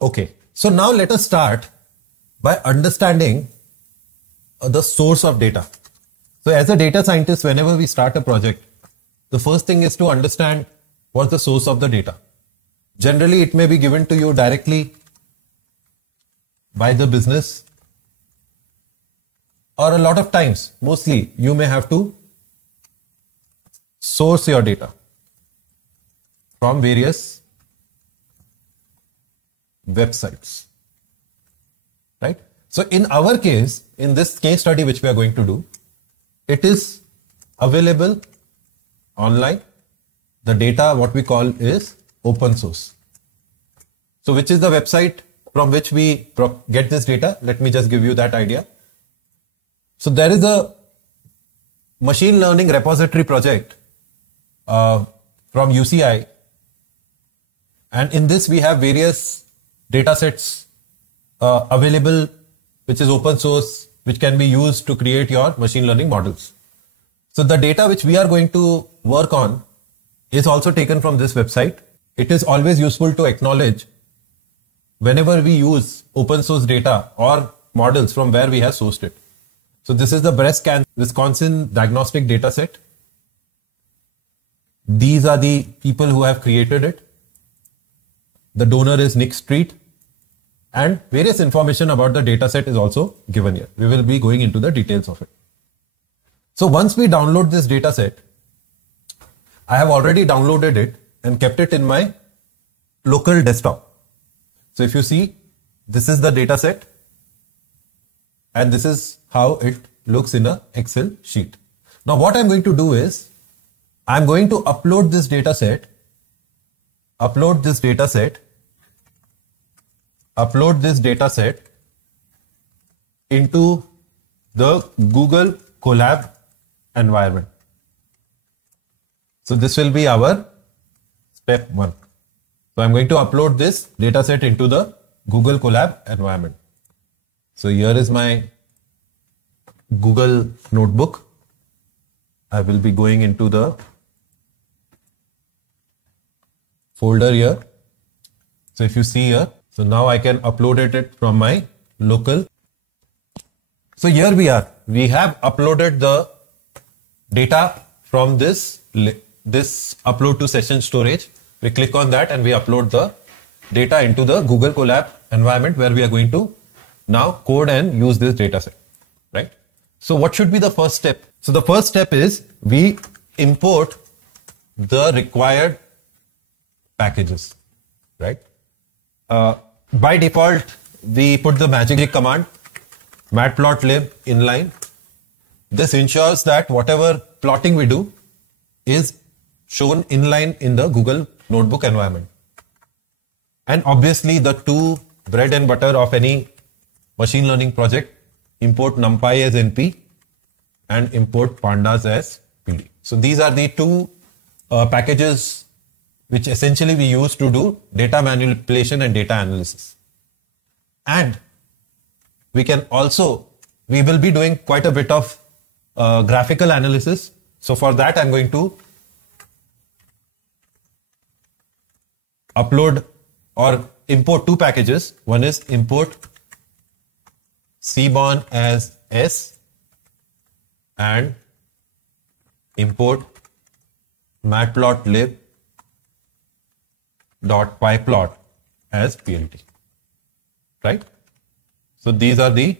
Okay, so now let us start by understanding the source of data. So as a data scientist, whenever we start a project, the first thing is to understand what's the source of the data. Generally, it may be given to you directly by the business, or a lot of times, mostly, you may have to source your data from various websites, right? So in our case, in this case study which we are going to do, it is available online. The data, what we call is open source. So which is the website from which we get this data? Let me just give you that idea. So there is a machine learning repository project from UCI, and in this we have various data sets available, which is open source, which can be used to create your machine learning models. So the data which we are going to work on is also taken from this website. It is always useful to acknowledge whenever we use open source data or models from where we have sourced it. So this is the breast cancer Wisconsin diagnostic data set. These are the people who have created it. The donor is Nick Street, and various information about the data set is also given here. We will be going into the details of it. So once we download this data set, I have already downloaded it and kept it in my local desktop. So if you see, this is the data set, and this is how it looks in an Excel sheet. Now what I'm going to do is, I'm going to upload this data set into the Google Colab environment. So this will be our step 1. So I'm going to upload this data set into the Google Colab environment. So here is my Google notebook. I will be going into the folder here. So if you see here, so now I can upload it from my local. So here we are. We have uploaded the data from this upload to session storage. We click on that and we upload the data into the Google Colab environment, where we are going to now code and use this data set, right? So what should be the first step? So the first step is we import the required packages, right? By default, we put the magic command, matplotlib inline. This ensures that whatever plotting we do is shown inline in the Google Notebook environment. And obviously the two bread and butter of any machine learning project, import NumPy as NP and import pandas as PD. So these are the two packages which essentially we use to do data manipulation and data analysis. And we will be doing quite a bit of graphical analysis. So for that, I'm going to upload or import two packages. One is import Seaborn as S and import matplotlib.pyplot as PLT, right? So these are the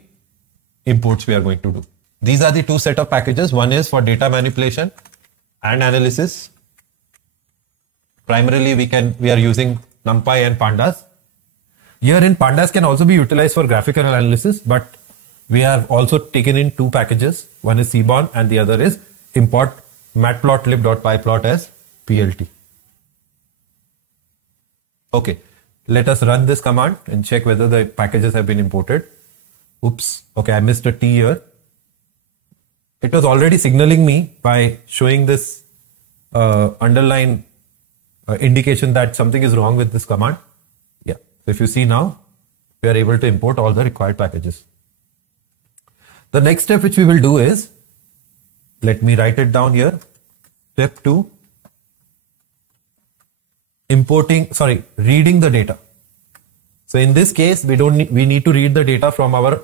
imports we are going to do. These are the two set of packages. One is for data manipulation and analysis. Primarily we are using NumPy and pandas. Here in pandas can also be utilized for graphical analysis, but we have also taken in two packages. One is Seaborn and the other is import matplotlib.pyplot as PLT. Okay, let us run this command and check whether the packages have been imported. Oops, okay, I missed a T here. It was already signaling me by showing this underline indication that something is wrong with this command. Yeah, so if you see now, we are able to import all the required packages. The next step which we will do is, let me write it down here. Step 2, reading the data. So in this case, we need to read the data from our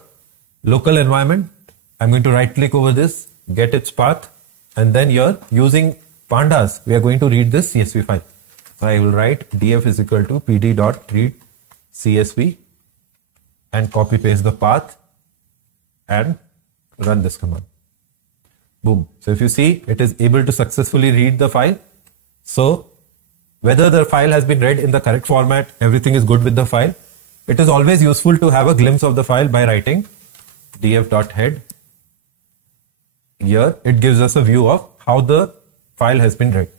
local environment. I'm going to right click over this, get its path, and then here using pandas, we are going to read this CSV file. So I will write df is equal to pd.read CSV and copy paste the path and run this command. Boom. So if you see, it is able to successfully read the file. So whether the file has been read in the correct format, everything is good with the file. It is always useful to have a glimpse of the file by writing df.head. Here it gives us a view of how the file has been read.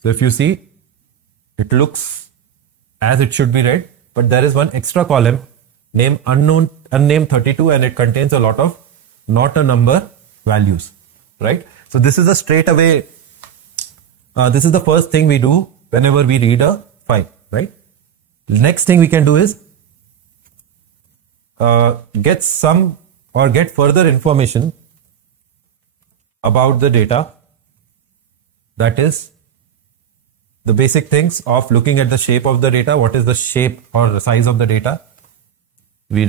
So if you see, it looks as it should be read, but there is one extra column named unnamed 32, and it contains a lot of not a number values, right? So this is a straight away, this is the first thing we do whenever we read a file, right? Next thing we can do is get some or get further information about the data. That is the basic things of looking at the shape of the data. What is the shape or the size of the data? We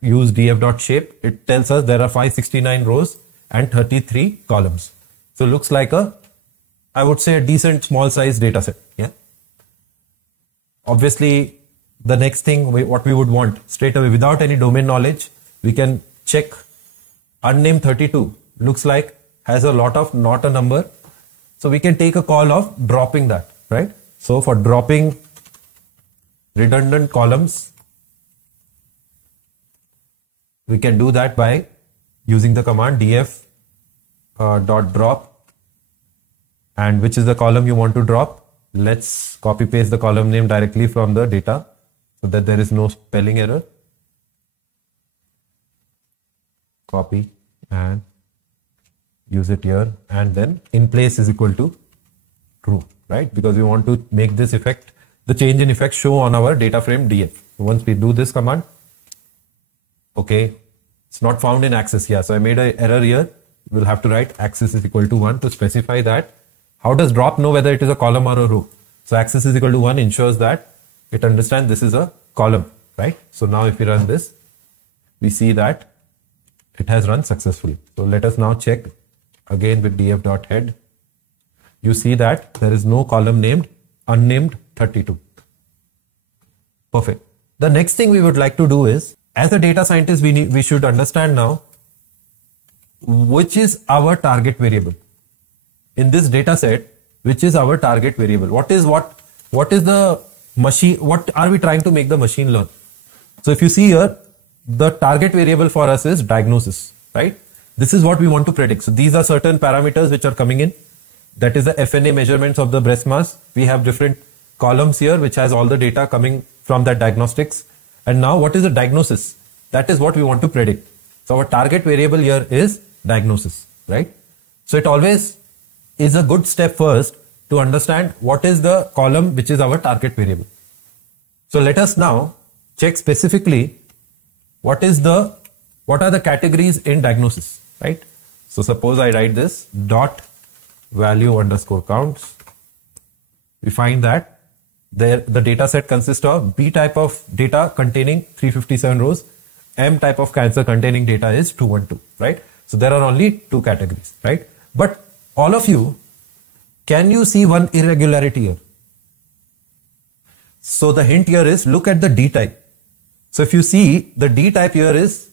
use df.shape. It tells us there are 569 rows and 33 columns. So looks like I would say a decent small size data set. Yeah. Obviously, the next thing what we would want straight away without any domain knowledge, we can check unnamed 32. Looks like has a lot of not a number. So we can take a call of dropping that, right? So for dropping redundant columns, we can do that by using the command df dot drop, and which is the column you want to drop. Let's copy paste the column name directly from the data so that there is no spelling error. Copy and use it here, and then in place is equal to true, right? Because we want to make this effect, the change in effect, show on our data frame df. Once we do this command, okay, it's not found in axis here. So I made an error here. We'll have to write axis is equal to 1 to specify that. How does drop know whether it is a column or a row? So axis is equal to 1 ensures that it understands this is a column, right? So now if we run this, we see that it has run successfully. So let us now check again with df.head. You see that there is no column named unnamed 32. Perfect. The next thing we would like to do is, as a data scientist, we should understand now which is our target variable in this data set. Which is our target variable? What is the machine? What are we trying to make the machine learn? So if you see here, the target variable for us is diagnosis, right? This is what we want to predict. So these are certain parameters which are coming in. That is the FNA measurements of the breast mass. We have different columns here which has all the data coming from that diagnostics. And now what is the diagnosis? That is what we want to predict. So our target variable here is diagnosis, right? So it always is a good step first to understand what is the column which is our target variable. So let us now check specifically what are the categories in diagnosis, right? So suppose I write this dot value underscore counts. We find that the data set consists of B type of data containing 357 rows, M type of cancer containing data is 212, right? So there are only two categories, right? But all of you, can you see one irregularity here? So the hint here is look at the D type. So if you see, the D type here is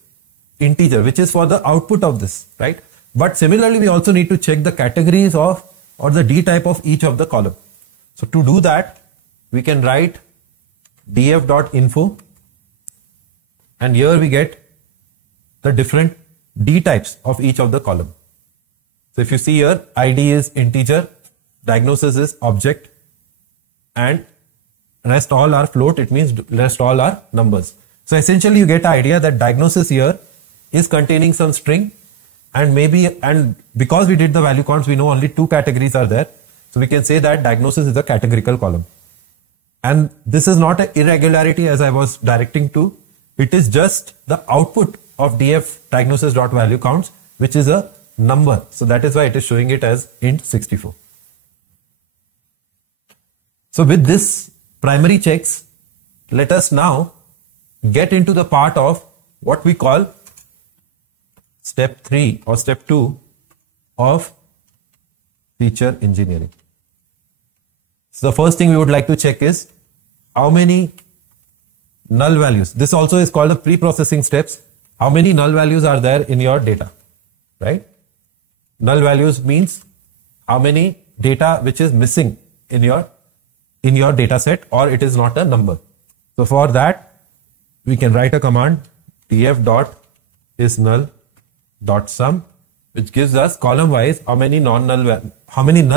integer, which is for the output of this, right? But similarly, we also need to check the categories of or the D type of each of the column. So to do that, we can write df.info, and here we get the different D types of each of the column. So if you see here, ID is integer, diagnosis is object, and rest all are float. It means rest all are numbers. So essentially you get an idea that diagnosis here is containing some string, and because we did the value counts, we know only two categories are there. So we can say that diagnosis is a categorical column. And this is not an irregularity as I was directing to. It is just the output of df diagnosis.value counts, which is a number. So that is why it is showing it as int 64. So with this primary checks, let us now get into the part of what we call step 3 or step 2 of feature engineering. So the first thing we would like to check is how many null values. This also is called the pre-processing steps. How many null values are there in your data, right? Null values means how many data which is missing in your data set, or it is not a number. So for that, we can write a command df dot is null dot sum, which gives us column wise how many null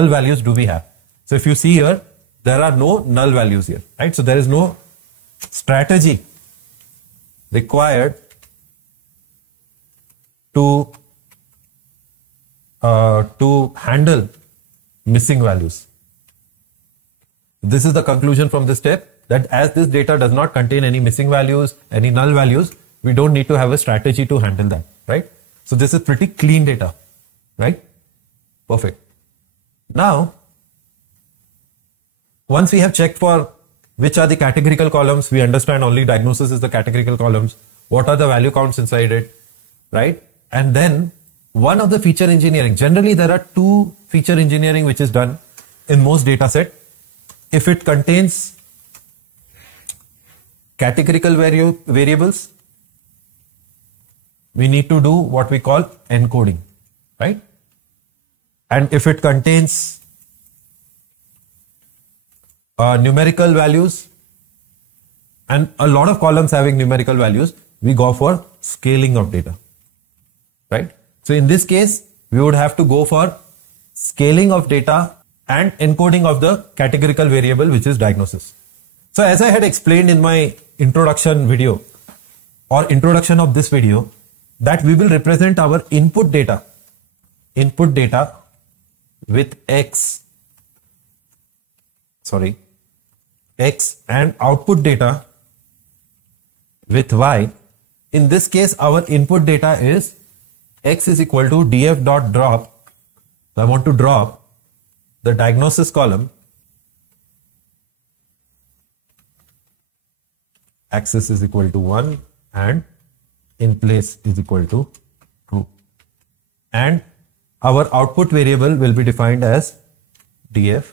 values do we have. So if you see here, there are no null values here, right? So there is no strategy required to handle missing values. This is the conclusion from this step, that as this data does not contain any missing values, any null values, we don't need to have a strategy to handle that, right? So this is pretty clean data, right? Perfect. Now, once we have checked for which are the categorical columns, we understand only diagnosis is the categorical columns, what are the value counts inside it, right? And then one of the feature engineering, generally there are 2 feature engineering which is done in most data set. If it contains categorical variables, we need to do what we call encoding, right? And if it contains numerical values and a lot of columns having numerical values, we go for scaling of data, right? So in this case, we would have to go for scaling of data and encoding of the categorical variable, which is diagnosis. So as I had explained in my introduction video or introduction of this video, that we will represent our input data with X and output data with Y. In this case, our input data is X is equal to df dot drop. So I want to drop the diagnosis column, axis is equal to 1 and in place is equal to true. And our output variable will be defined as df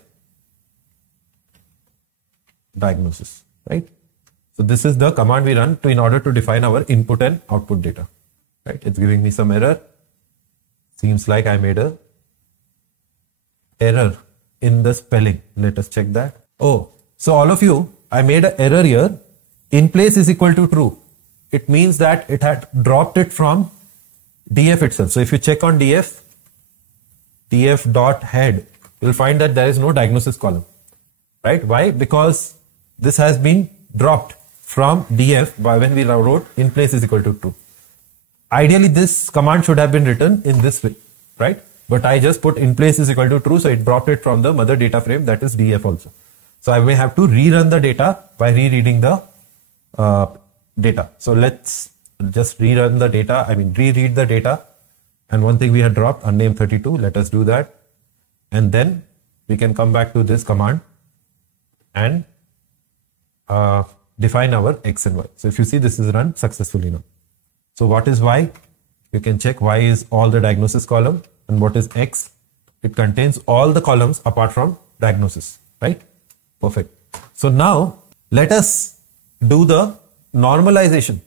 diagnosis, right? So this is the command we run in order to define our input and output data, right? It's giving me some error. Seems like I made a error in the spelling. Let us check that. Oh, so all of you, I made an error here. In place is equal to true. It means that it had dropped it from df itself. So if you check on df dot head, you'll find that there is no diagnosis column, right? Why? Because this has been dropped from df by when we wrote in place is equal to true. Ideally, this command should have been written in this way, right? But I just put in place is equal to true, so it dropped it from the mother data frame, that is df also. So I may have to rerun the data by rereading the data. So let's just rerun the data, reread the data. And one thing we had dropped, unnamed 32, let us do that. And then we can come back to this command and define our X and Y. So if you see, this is run successfully now. So what is Y? You can check Y is all the diagnosis column. And what is X? It contains all the columns apart from diagnosis, right? Perfect. So now let us do the normalization,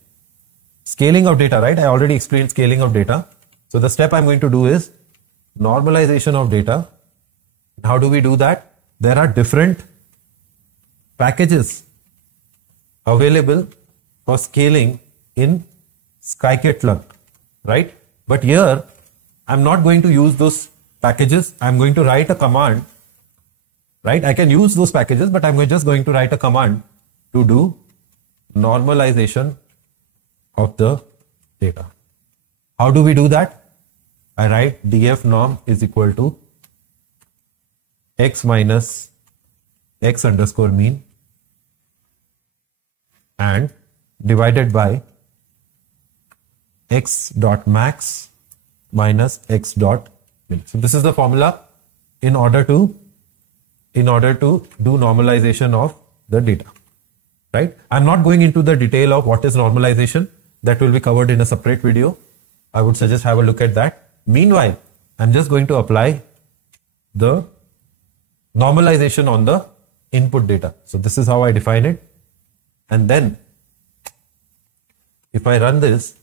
scaling of data, right? I already explained scaling of data. So the step I'm going to do is normalization of data. How do we do that? There are different packages available for scaling in scikit-learn, right? But here I'm not going to use those packages. I'm going to write a command, right? I can use those packages, but I'm just going to write a command to do normalization of the data. How do we do that? I write df norm is equal to x minus x underscore mean and divided by x dot max minus x dot min. So this is the formula in order to do normalization of the data. right? I'm not going into the detail of what is normalization. That will be covered in a separate video. I would suggest have a look at that. Meanwhile, I'm just going to apply the normalization on the input data. So this is how I define it. And then if I run this,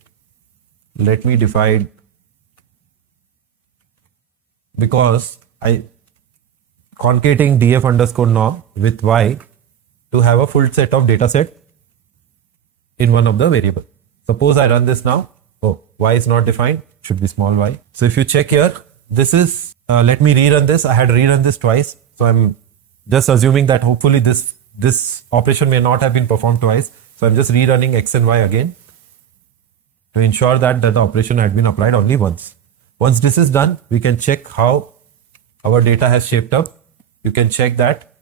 let me divide, because I concatenating df underscore norm with y to have a full set of data set in one of the variable. Suppose I run this now. Oh, y is not defined, should be small y. So if you check here, this is, let me rerun this. I had rerun this twice. So I'm just assuming that hopefully this operation may not have been performed twice. So I'm just rerunning x and y again to ensure that the operation had been applied only once. Once this is done, we can check how our data has shaped up. You can check that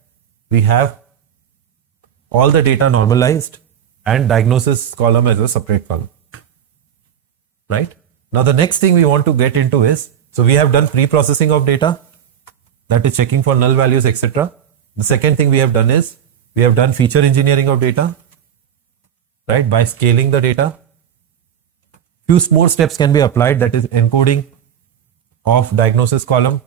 we have all the data normalized and diagnosis column as a separate column, right? Now the next thing we want to get into is, so we have done pre-processing of data, that is checking for null values, etc. The second thing we have done is, we have done feature engineering of data, right, by scaling the data. Few more steps can be applied, that is encoding of diagnosis column.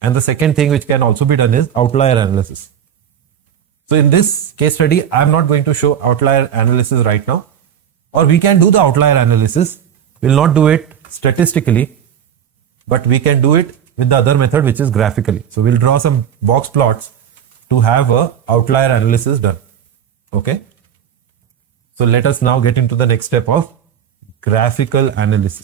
And the second thing which can also be done is outlier analysis. So in this case study, I'm not going to show outlier analysis right now, or we can do the outlier analysis. We'll not do it statistically, but we can do it with the other method, which is graphically. So we'll draw some box plots to have a outlier analysis done. Okay. So let us now get into the next step of graphical analysis.